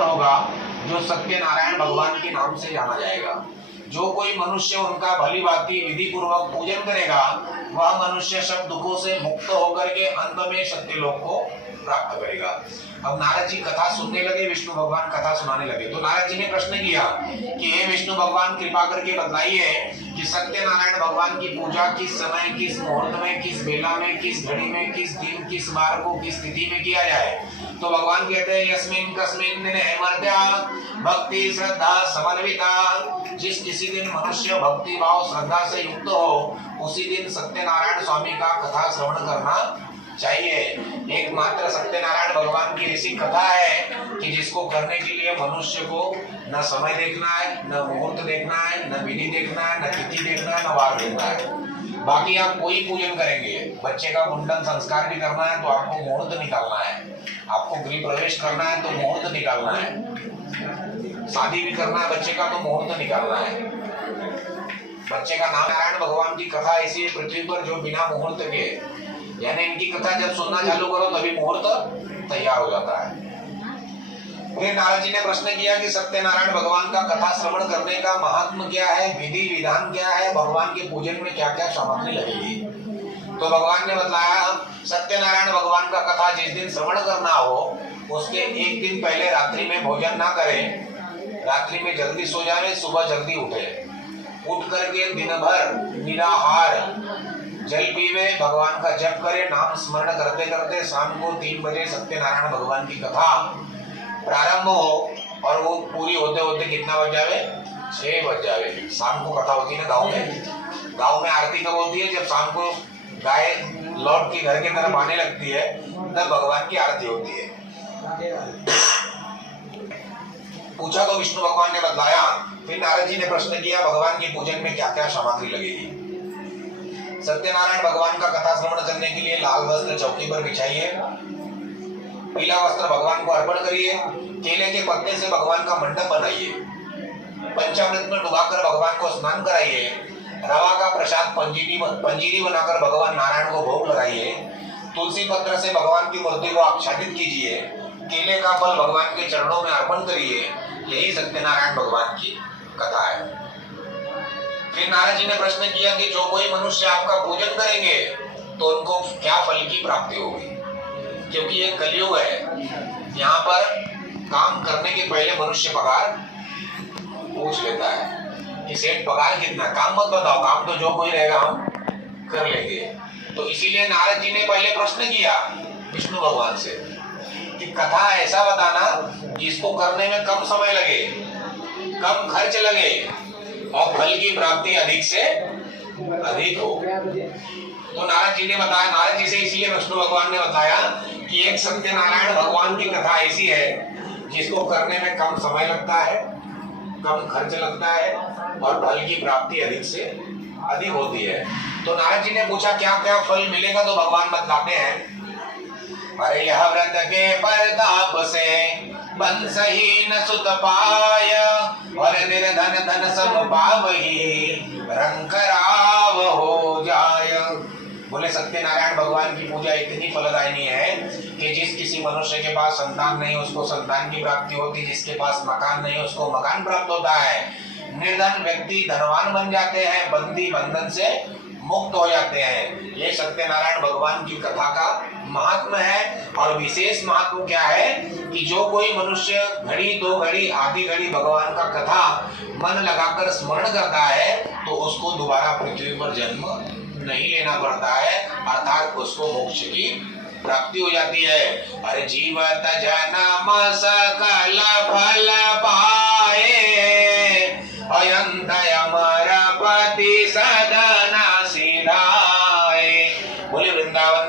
होगा जो सत्यनारायण भगवान के नाम से जाना जाएगा। जो कोई मनुष्य उनका भली भांति विधि पूर्वक पूजन करेगा वह मनुष्य सब दुखों से मुक्त होकर के अंत में सत्यलोक को प्राप्त करेगा। अब नारद जी कथा सुनने लगे, विष्णु भगवान कथा सुनाने लगे। तो नारद जी ने प्रश्न किया कि हे विष्णु भगवान, कृपा करके बताइए कि सत्यनारायण भगवान की पूजा किस समय, किस मुहूर्त में, किस बेला में, किस घड़ी में, किस दिन, किस बार को, किस तिथि में किया जाए। तो भगवान कहते हैं यस्मिन् कस्मिन् दिने मर्त्या भक्ति श्रद्धा समन्विता। जिस किसी दिन मनुष्य भक्ति भाव श्रद्धा से युक्त हो उसी दिन सत्यनारायण स्वामी का कथा श्रवण करना चाहिए। एकमात्र सत्यनारायण भगवान की ऐसी कथा है कि जिसको करने के लिए मनुष्य को न समय देखना है, न मुहूर्त देखना है, न विधि देखना है, न तिथि देखना है, न वार देखना है। बाकी आप कोई पूजन करेंगे, बच्चे का मुंडन संस्कार भी करना है तो आपको मुहूर्त निकालना है, आपको गृह प्रवेश करना है तो मुहूर्त निकालना है, शादी भी करना है बच्चे का तो मुहूर्त निकालना है। बच्चे का नाम नारायण भगवान की कथा ऐसी है पृथ्वी पर जो बिना मुहूर्त के, यानी इनकी कथा जब सुनना चालू करो तभी मुहूर्त तैयार हो जाता है। फिर नारद जी ने प्रश्न किया कि सत्यनारायण भगवान का कथा श्रवण करने का महात्म क्या है, विधि विधान क्या है, भगवान के पूजन में क्या क्या सामग्री लगेगी। तो भगवान ने बताया सत्यनारायण भगवान का कथा जिस दिन श्रवण करना हो उसके एक दिन पहले रात्रि में भोजन ना करें, रात्रि में जल्दी सो जाए, सुबह जल्दी उठे, उठ करके दिन भर निराहार जल पीवे, भगवान का जप करे, नाम स्मरण करते करते शाम को 3 बजे सत्यनारायण भगवान की कथा प्रारंभ हो और वो पूरी होते होते कितना बज जावे, 6 बज जावे। शाम को कथा होती है ना गांव में आरती कब होती है, जब शाम को गाय लौट के घर के तरफ आने लगती है तब भगवान की आरती होती है। पूछा तो विष्णु भगवान ने बताया। फिर नारद जी ने प्रश्न किया भगवान के पूजन में क्या क्या सामग्री लगेगी। सत्यनारायण भगवान का कथा श्रवण करने के लिए लाल वस्त्र चौकी पर बिछाइए, पीला वस्त्र भगवान को अर्पण करिए, केले के पत्ते से भगवान का मंडप बनाइए, पंचामृत में डुबाकर भगवान को स्नान कराइए, रवा का प्रसाद पंजीरी बनाकर भगवान नारायण को भोग लगाइए, तुलसी पत्र से भगवान की मूर्ति को आच्छादित कीजिए, केले का फल भगवान के चरणों में अर्पण करिए। यही सत्यनारायण भगवान की कथा है। फिर नारद जी ने प्रश्न किया कि जो कोई मनुष्य आपका पूजन करेंगे तो उनको क्या फल की प्राप्ति होगी, क्योंकि ये कलयुग है, यहाँ पर काम करने के पहले मनुष्य पगार पूछ लेता है कि सेठ पगार कितना, काम मत बताओ, काम तो जो कोई रहेगा हम कर लेंगे। तो इसीलिए नारद जी ने पहले प्रश्न किया विष्णु भगवान से कि कथा ऐसा बताना जिसको करने में कम समय लगे, कम खर्च लगे और फल की प्राप्ति अधिक से अधिक हो। तो नारद जी ने बताया, नारद जी से इसलिए विष्णु भगवान ने बताया कि एक सत्यनारायण भगवान की कथा ऐसी है जिसको करने में कम समय लगता है, कम खर्च लगता है और फल की प्राप्ति अधिक से अधिक होती है। तो नारद जी ने पूछा क्या क्या फल मिलेगा, तो भगवान बताते हैं अरे यह व्रत के परताप से बंसहीन सुत पाय और निर्धन धन सम पावही रंकराव हो जाय। बोले सत्यनारायण भगवान की पूजा इतनी फलदायिनी है कि जिस किसी मनुष्य के पास संतान नहीं उसको संतान की प्राप्ति होती, जिसके पास मकान नहीं उसको मकान प्राप्त होता है, निर्धन व्यक्ति धनवान बन जाते हैं, बंदी बंधन से मुक्त हो जाते हैं। ये सत्यनारायण भगवान की कथा का महात्म है। और विशेष महात्म क्या है कि जो कोई मनुष्य घड़ी दो घड़ी आधी घड़ी भगवान का कथा मन लगाकर स्मरण करता है तो उसको दोबारा पृथ्वी पर जन्म नहीं लेना पड़ता है, अर्थात उसको मोक्ष की प्राप्ति हो जाती है। अरे जीवत जन्म सकल फल पाए अयंत अमर पति सदन सिधाए। बोले वृंदावन